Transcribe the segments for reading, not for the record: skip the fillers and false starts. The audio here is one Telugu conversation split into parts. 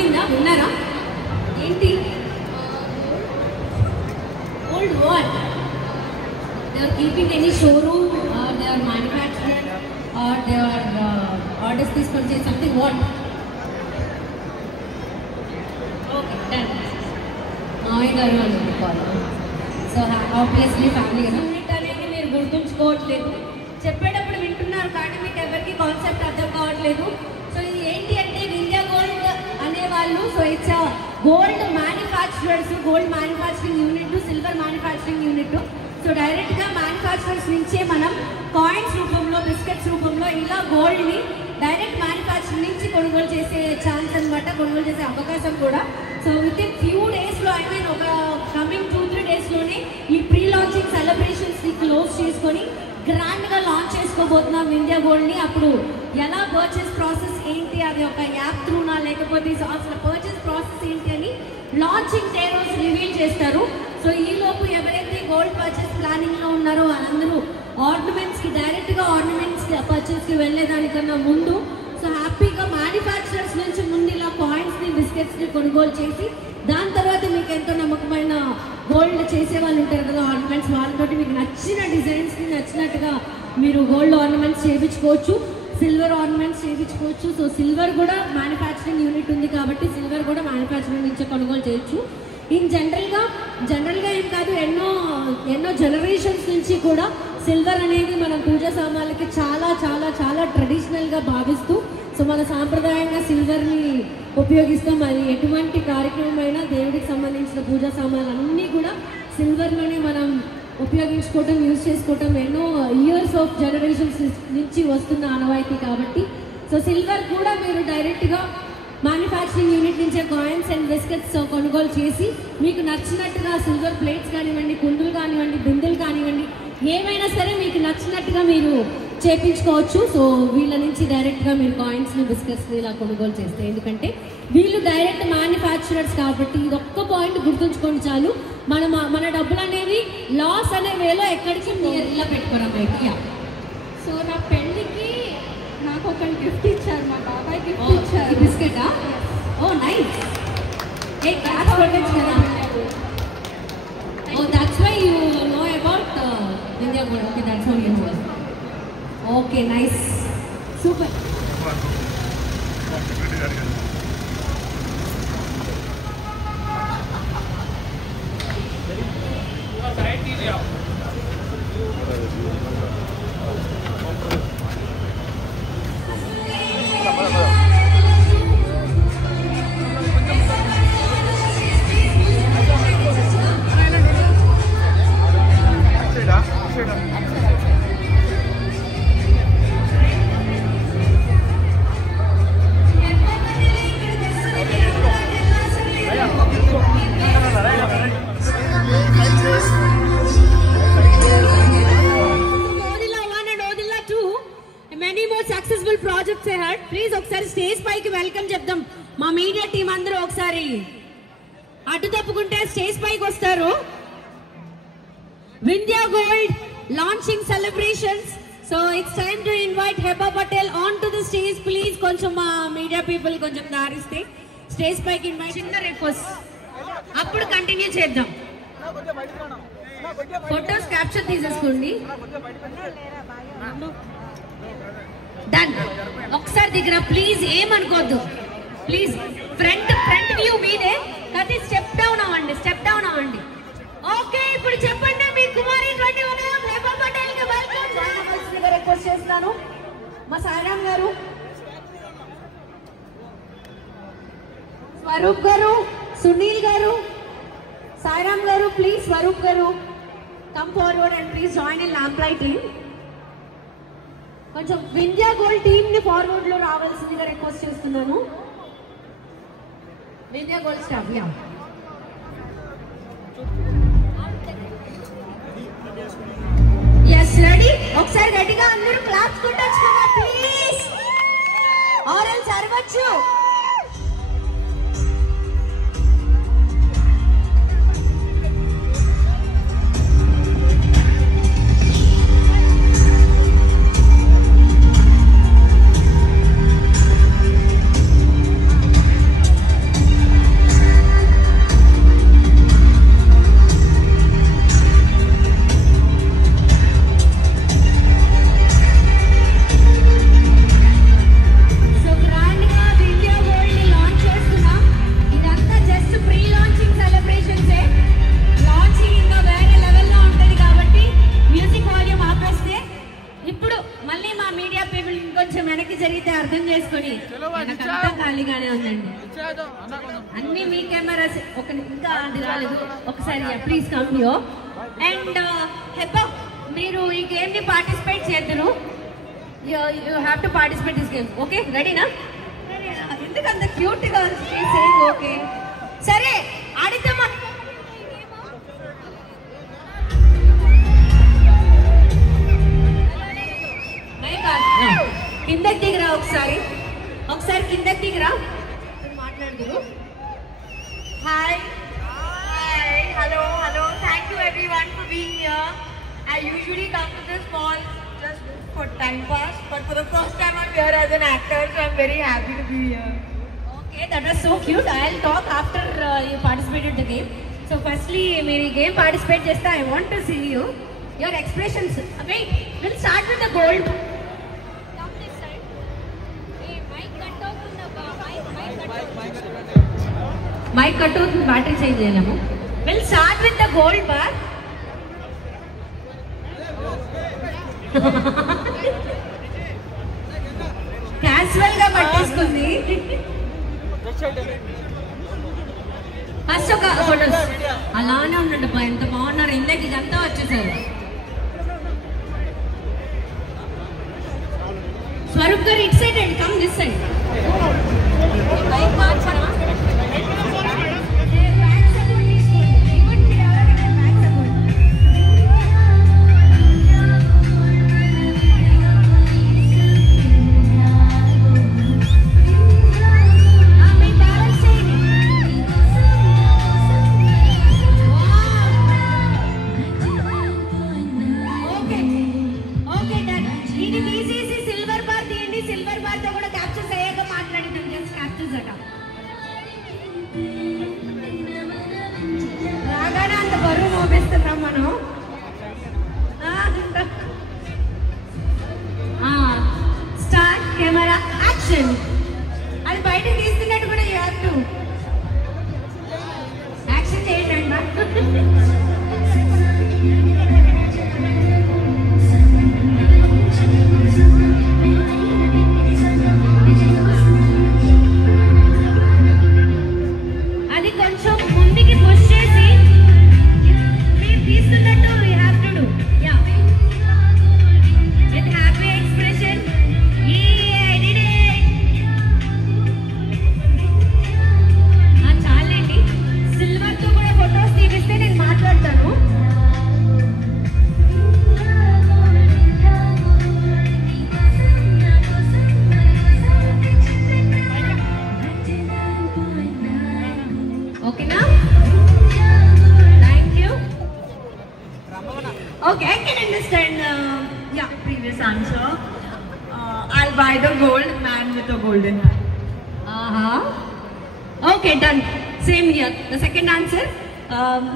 అర్థమైందా? విన్నారా? ఏంటి old what? They are keeping any showroom or they are manufacturing or they are orders తీసుకొని చేసి సంథింగ్ వాట్? Okay done. మామయ్య గారు అని అనుకోవాలి. సో ఆబ్వియస్లీ ఫ్యామిలీ కదా. యూనిట్ అనేది మీరు గుర్తుంచుకోవట్లేదు, చెప్పేటప్పుడు వింటున్నారు కానీ మీకు ఎవరికి కాన్సెప్ట్ అర్థం కావట్లేదు. సో ఇది ఏంటి అంటే వింధ్య గోల్డ్ అనేవాళ్ళు, so it's gold manufacturers, gold manufacturing unit, silver manufacturing unit. So డైరెక్ట్గా మ్యానుఫ్యాక్చరర్స్ నుంచే మనం కాయిన్స్ రూపంలో, బిస్కెట్స్ రూపంలో ఇలా గోల్డ్ని డైరెక్ట్ మ్యానుఫ్యాక్చరింగ్ నుంచి కొనుగోలు చేసే ఛాన్స్ అనమాట, కొనుగోలు చేసే అవకాశం కూడా. సో విత్ ఇన్ ఫ్యూ డేస్లో, ఐ మీన్ ఒక కమింగ్ 2-3 డేస్లోనే ఈ ప్రీ లాంచింగ్ సెలబ్రేషన్స్ని క్లోజ్ చేసుకొని గ్రాండ్గా లాంచ్ చేసుకోబోతున్నాం వింధ్య గోల్డ్ని. అప్పుడు ఎలా పర్చేస్ ప్రాసెస్ ఏంటి, అది ఒక యాప్ త్రూనా లేకపోతే అసలు పర్చేస్ ప్రాసెస్ ఏంటి అని లాంచింగ్ డే రోజు రివీల్ చేస్తారు. సో ఈలోపు ఎవరైతే గోల్డ్ పర్చేస్ ప్లానింగ్లో ఉన్నారో వాళ్ళందరూ ఆర్నమెంట్స్కి, డైరెక్ట్గా ఆర్నమెంట్స్ పర్చేస్కి వెళ్ళేదానికన్నా ముందు సో హ్యాపీగా మ్యానుఫ్యాక్చరర్స్ నుంచి ముందు ఇలా కాయిన్స్ని, బిస్కెట్స్ని కొనుగోలు చేసి దాని తర్వాత మీకు ఎంతో నమ్మకమైన గోల్డ్ చేసే వాళ్ళు ఉంటారు కదా ఆర్నమెంట్స్, వాళ్ళతో మీకు నచ్చిన డిజైన్స్ని నచ్చినట్టుగా మీరు గోల్డ్ ఆర్నమెంట్స్ చేయించుకోవచ్చు, సిల్వర్ ఆర్నమెంట్స్ చేయించుకోవచ్చు. సో సిల్వర్ కూడా మ్యానుఫ్యాక్చరింగ్ యూనిట్ ఉంది కాబట్టి సిల్వర్ కూడా మ్యానుఫ్యాక్చరింగ్ నుంచి కొనుగోలు చేయొచ్చు. ఇన్ జనరల్గా ఏం కాదు, ఎన్నో జనరేషన్స్ నుంచి కూడా సిల్వర్ అనేది మన పూజా సామాన్లకి చాలా చాలా చాలా ట్రెడిషనల్గా భావిస్తూ సో మన సాంప్రదాయంగా సిల్వర్ని ఉపయోగిస్తాం. అది ఎటువంటి కార్యక్రమమైనా దేవుడికి సంబంధించిన పూజా సామాన్లు అన్నీ కూడా సిల్వర్లోనే మనం ఉపయోగించుకోవటం, యూజ్ చేసుకోవటం ఎన్నో ఇయర్స్ ఆఫ్ జనరేషన్స్ నుంచి వస్తున్న ఆనవాయితీ కాబట్టి సో సిల్వర్ కూడా మీరు డైరెక్ట్గా మ్యానుఫ్యాక్చరింగ్ యూనిట్ నుంచే కాయిన్స్ అండ్ బిస్కెట్స్ కొనుగోలు చేసి మీకు నచ్చినట్టుగా సిల్వర్ ప్లేట్స్ కానివ్వండి, కుందులు కానివ్వండి, బిందెలు కానివ్వండి, ఏమైనా సరే మీకు నచ్చినట్టుగా మీరు చేయించుకోవచ్చు. సో వీళ్ళ నుంచి డైరెక్ట్గా మీరు కాయిన్స్ని, బిస్కెట్స్ని ఇలా కొనుగోలు చేస్తే, ఎందుకంటే వీళ్ళు డైరెక్ట్ మ్యానుఫ్యాక్చరర్స్ కాబట్టి ఇది ఒక్క పాయింట్ గుర్తుంచుకోండి చాలు. మన డబ్బులు అనేవి లాస్ అనే వేలో ఎక్కడికి ఇలా పెట్టుకోవడం అయితే. సో నా పెళ్ళికి నాకు ఒక గిఫ్ట్ ఇచ్చారు, మా బాబాయ్ గిఫ్ట్ ఇచ్చారు. బిస్కెటా? ఓ నైస్. ఏ క్లాస్ కొట్టచ్చు కదా. Oh that's why you know about Vindhya gold. Okay that's how you know. Okay nice, super. Please ఒకసారి స్టేజ్ పైకి వెల్కమ్ చెప్దాం. మా మీడియా టీం అందరూ ఒకసారి అటు తప్పుకుంటే స్టేజ్ పైకి వస్తారు. Vindhya gold launching celebrations. So it's time to invite Heba Patel on to the stage please. కొంచెం మా మీడియా పీపుల్ కొంచెం దారిస్తే స్టేజ్ పైకి ఇన్వైట్. చిన్న రిక్వెస్ట్, అప్పుడు కంటిన్యూ చేద్దాం. ఫొటోస్ క్యాప్చర్ తీసేసుకోండి. డన్. ఒకసారి దగ్గర ప్లీజ్, ఏమనుకోవద్దు ప్లీజ్. ఫ్రంట్ వ్యూ మీదే, కానీ స్టెప్ డౌన్ అవ్వండి, స్టెప్ డౌన్ అవ్వండి. ఓకే, ఇప్పుడు చెప్పండి మీ కుమారి 21 హెబా పటేల్ కి వెల్కమ్ రిక్వెస్ట్ చేస్తున్నాను. మా సాయిరామ్ గారు, స్వరూప్ గారు, సునీల్ గారు, సాయిరామ్ గారు, ప్లీజ్ స్వరూప్ గారు come forward and please join in lamp lighting. కొంచెం వింధ్య గోల్డ్ టీమ్ ని ఫార్వర్డ్ లో రావాల్సిందిగా రిక్వెస్ట్ చేస్తున్నాను. Vindhya gold staff yeah. Yes ready. ఒకసారి గట్టిగా అందరూ క్లాప్స్ కొట్టొచ్చు కదా ప్లీజ్, ఆరెంజ్ అరవచ్చు. అన్ని మీ కెమెరాస్ ఒక ఇంకా అది రాలేదు ఒకసారి ప్లీజ్ కమ్ యో అండ్ హెబ్బా మీరు ఈ గేమ్ ని పార్టిసిపేట్ చేద్దరు you have to participate this game okay రెడీనా ఎందుకు అంత క్యూట్ గా సేమ్ ఓకే సరే ఆడిద్దామా కిందకి దిగరా ఒకసారి కిందకి దిగరా మాట్లాడుదురు Hi, hello. Thank you everyone for being here. I usually come to this mall just for time pass, but for the first time I'm here as an actor, so I'm very happy to be here. Okay, that was so cute. I'll talk after you participated the game. So firstly, mere game participate chesta. I want to see your expressions. Wait, we'll start with the gold. Come this side. Hey, mic cut off in the Mic cut off battery change cheyalamu. We'll start with the gold bar. Casual ga పట్టేసుకుంది. ఫస్ట్ ఒక ఫోటోస్ అలానే ఉండండి బా ఎంత బాగున్నారు ఇందాక ఇదంతా వచ్చేసారు స్వరూప్ గారు it side and come this side start camera action అది బయట తీస్తున్నట్టు కూడా యూ హ్యావ్ టు యాక్షన్ చేయండి అది కొంచెం ముందుకి పుష్ చేసి మీరు తీస్తున్నట్టు you have to do yeah with happy expression చాలండి సిల్వర్ తో కూడా ఫొటోస్ తీపిస్తే నేను మాట్లాడతాను ఓకేనా thank you okay I can understand Previous answer. I'll buy the gold man with the golden hat. Okay done same here the second answer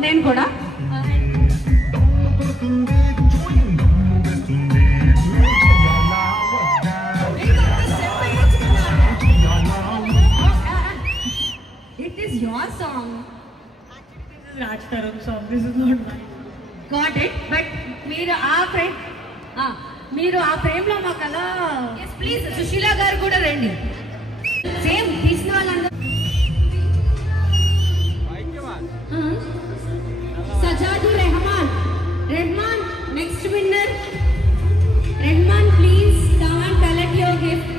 నేను కూడా it is your song This is Raj Tarun song. This is not mine. Got it but మీరు ఆ ఫ్రేమ్ లో మాకు అలా ప్లీజ్ సుశీల గారు కూడా రండి సేమ్ తీసిన వాళ్ళందరూ Sajad Rehman next winner Rehman please come and collect your gift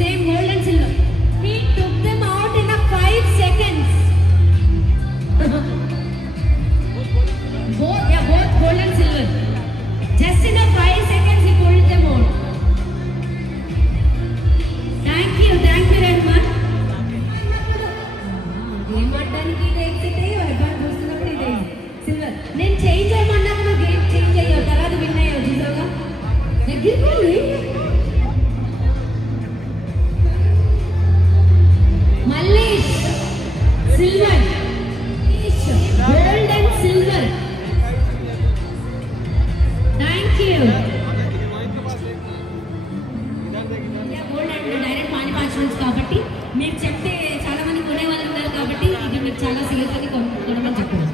same gold and silver he took them out in 5 seconds both gold and silver just in 5 seconds he pulled them out thank you Rahman game ఆడడానికి ఇది ఎక్సైట్ అయ్యి ఎవరు చూస్తున్నప్పుడు ఇది సిల్వర్ నేను చేంజ్ చేయమన్నప్పుడు గేమ్ చేంజ్ అయ్యావు తర్వాత విన్ అయ్యావు చూసావుగా దగ్గరికి Mallesh silver gold and silver thank you gold and direct manufacturers కాబట్టి మీరు చెప్తే చాలా మంది కొనే వాళ్ళు ఉన్నారు కాబట్టి ఇది మీకు చాలా సీరియస్ గా కొనమని చెప్పారు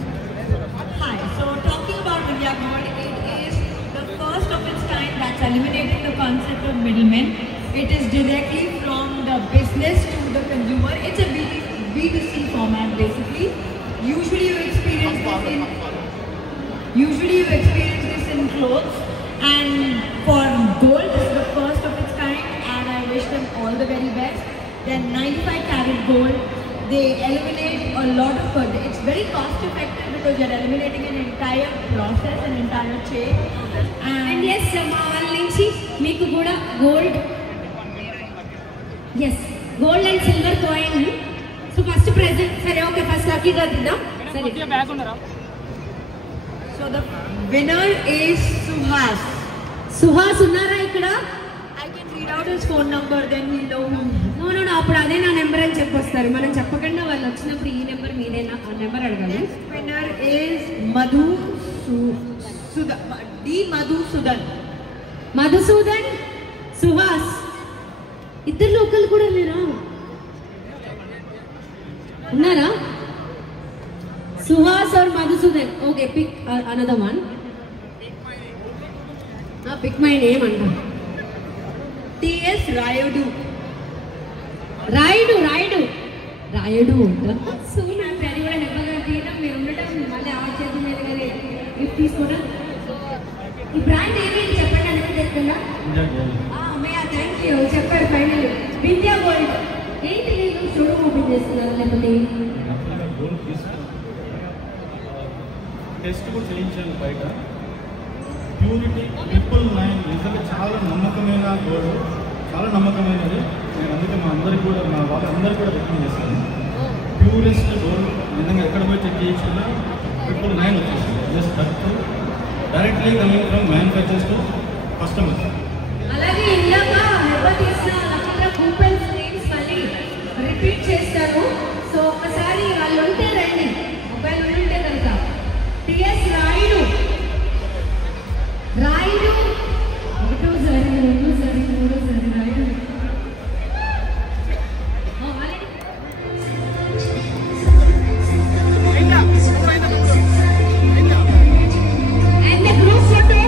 Hi. So talking about India Gold, it is the first of its kind that's eliminating the concept of middlemen. It is directly from the business to the consumer. It's a basically. Usually you experience this in clothes, and for gold, this is the first of its kind, and I wish them all the very best. Then 95 carat gold, they eliminate a lot of it's very cost effective because you're eliminating an entire process, an entire chain. And yes, మా వాళ్ళ నుంచి మీకు కూడా gold gold and silver coin. So first present సరే ఓకే ఫస్ట్ లక్కీగా తిద్దాం. సరే So the winner is Suhas. Suhas ఉన్నారా ఇక్కడ? I can read out his phone number, then he'll know who. No అప్పుడు అదే నా నెంబర్ అని చెప్పొస్తారు. మనం చెప్పకుండా వాళ్ళు వచ్చినప్పుడు ఈ నెంబర్ మీదేనా ఆ నెంబర్ అడగాలి. Winner is Madhusudan Suhas. ఇద్దరు ఒకళ్ళు కూడా లేరా? ఉన్నారా? సుహాస్ और Madhusudan. Okay pick another one. Pick my name అంట. TS Rayudu. రాయుడు సో నా పేరు కూడా నెమ్మదిగా తీయడం మీరు ఉండటం మళ్ళీ ఆ చేతి మీద కానీ గిఫ్ట్ తీసుకోవడం. ఈ బ్రాండ్ ఏమేమి చెప్పండి అనేది చెప్తుందా? థ్యాంక్ యూ చెప్పారు ఫైనల్. విద్యా గోల్డ్ ఏంటి నేను షోరూమ్ ఓపెన్ చేస్తున్నారు లేకపోతే టెస్ట్ కూడా చేయించాను బయట. ప్యూరిటీ 999 నిజంగా చాలా నమ్మకమైన గోల్డ్, చాలా నమ్మకమైనది. నేను అందుకే మా వాళ్ళందరికీ కూడా రికమెండ్ చేస్తాను. ప్యూరెస్ట్ గోల్డ్ నిజంగా ఎక్కడ పోయి చెక్ చేయించుకున్నా 999 వచ్చేసింది. Just directly coming from manufacturers to customers. అలాగే ఇందాక నిర్వహించిన లక్షల కూపన్స్ నేమ్స్ మళ్ళీ రిపీట్ చేస్తాను. సో ఒకసారి వాళ్ళు ఉంటే రండి, మొబైల్ ఉంటే కనుక. టిఎస్ రాయుడు 1 సరి 2 సరి 3 సరి Rayudu. And the group photo.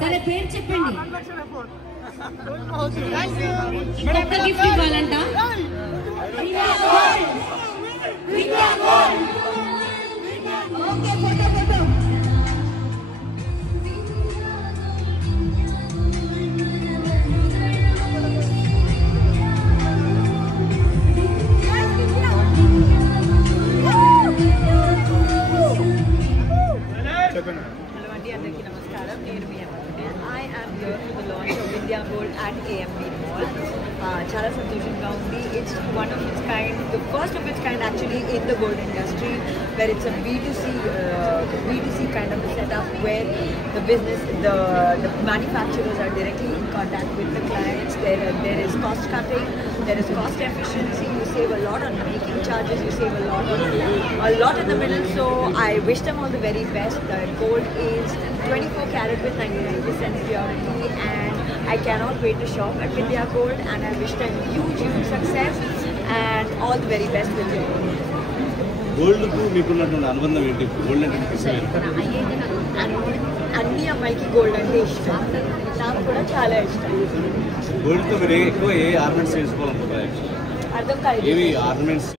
సరే పేరు చెప్పండి. ఒక్క గిఫ్ట్ ఇవ్వాలంట. Okay photo Vidya Gold at AMB Mall. Chala santoshanga undi. It's one of its kind, the first of its kind actually in the gold industry, where it's a B2C kind of a setup where the business, the manufacturers are directly in contact with the clients. There is cost cutting, there is cost efficiency. You save a lot on making charges. You save a lot in the middle. So I wish them all the very best. The gold is 24 karat with 99% purity, and I cannot wait to shop at Vidya Gold, and I wish them huge success and all the very best with you. Gold కు మీకున్నటువంటి అనుబంధం ఏంటి? గోల్డ్ అంటే అన్ని అమ్మాయికి గోల్డ్ అంటే ఇష్టం, నాకు కూడా చాలా ఇష్టం. గోల్డ్ తో మీరు ఎక్కువ ఏ ఆర్నమెంట్స్ చేసుకోవాలనుకుంటున్నారు? అర్థం కాలేదు. ఏవి ఆర్నమెంట్స్